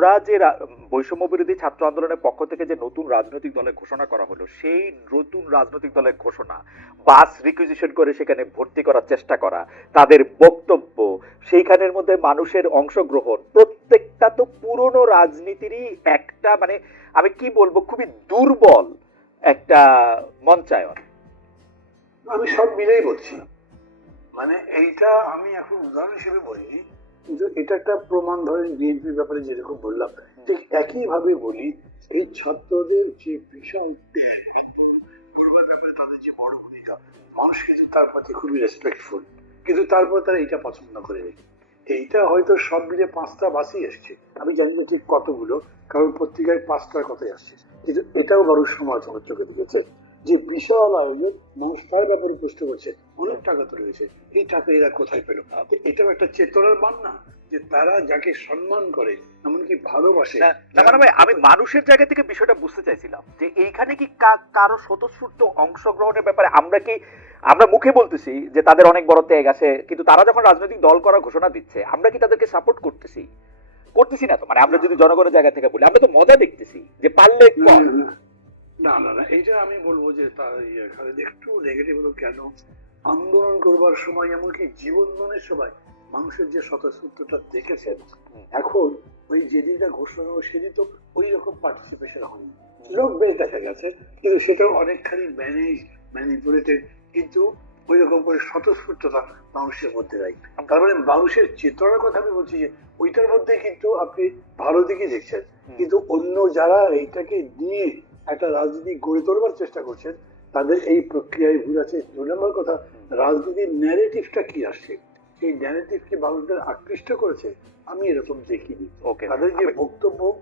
ওরা যে বৈষম্য বিরোধী ছাত্র আন্দোলনের পক্ষ থেকে যে নতুন রাজনৈতিক দলের ঘোষণা করা হলো, সেই নতুন রাজনৈতিক দলের ঘোষণা, বাস রিকুইজিশন করে সেখানে ভর্তি করার চেষ্টা করা, তাদের বক্তব্য, সেইখানের মধ্যে মানুষের অংশগ্রহণ, প্রত্যেকটা তো পুরনো রাজনীতিরই একটা মানে আমি কি বলব, খুবই দুর্বল একটা মঞ্চায়ন। আমি সব মিলেই বলছি। মানে এইটা আমি এখন উদাহরণ হিসেবে বলিনি। কিন্তু এটা একটা প্রমাণ ধরেন বিএনপির ব্যাপারে যেরকম বললাম ঠিক একই ভাবে বলি এই ছাত্রদের যে বিশাল আন্দোলন করবার ব্যাপারে তাদের যে বড় ভূমিকা মানুষ কিন্তু তার প্রতি খুবই রেসপেক্টফুল কিন্তু তারপর তারা এটা পছন্দ করে এইটা হয়তো সব মিলে পাঁচটা বাসই এসছে আমি জানি না ঠিক কতগুলো কারণ পত্রিকায় পাঁচটার কথাই আসছে কিন্তু এটাও বড় সময় চোখে দিয়েছে যে বিশাল আয়োজন ব্যাপারে প্রশ্ন করছে অনেক টাকা তো রয়েছে এই টাকা এরা কোথায় পেল? এটাও একটা চেতনার মান না যে তারা যাকে সম্মান করে এমনকি ভালোবাসে মানে ভাই, আমি মানুষের জায়গা থেকে বিষয়টা বুঝতে চাইছিলাম যে এইখানে কি কারও স্বতঃস্ফূর্ত অংশগ্রহণের ব্যাপারে আমরা কি আমরা মুখে বলতেছি যে তাদের অনেক বড় ত্যাগ আছে কিন্তু তারা যখন রাজনৈতিক দল করার ঘোষণা দিচ্ছে আমরা কি তাদেরকে সাপোর্ট করতেছি? করতেছি না তো মানে আমরা যদি জনগণের জায়গা থেকে বলি আমরা তো মজা দেখতেছি যে পারলে কর। না না না এইটা আমি বলব যে তার ইয়ে, খালেদ একটু নেগেটিভ হলো কেন? আন্দোলন করবার সময় এমনকি জীবনদানের সময় মানুষের যে স্বতঃস্ফূর্ততা দেখেছেন এখন ওই যেদিনটা ঘোষণা হলো সেদিন তো ওই রকম পার্টিসিপেশন হয়নি। লোক বেশ দেখা গেছে কিন্তু সেটাও অনেকখানি ম্যানেজ ম্যানিপুলেটেড কিন্তু ওই রকম করে স্বতঃস্ফূর্ততা মানুষের মধ্যে নাই। তার মানে মানুষের চেতনার কথা আমি বলছি যে ওইটার মধ্যে কিন্তু আপনি ভালো দিকে দেখছেন। কিন্তু অন্য যারা এইটাকে নিয়ে একটা রাজনীতি গড়ে তোলবার চেষ্টা করছেন তাদের এই প্রক্রিয়ায় ভুল আছে। দু নম্বর কথা রাজনীতির ন্যারেটিভটা কি আসছে? এই ন্যারেটিভ কি মানুষদের আকৃষ্ট করেছে আমি এরকম দেখিনি। ওকে তাদের যে বক্তব্য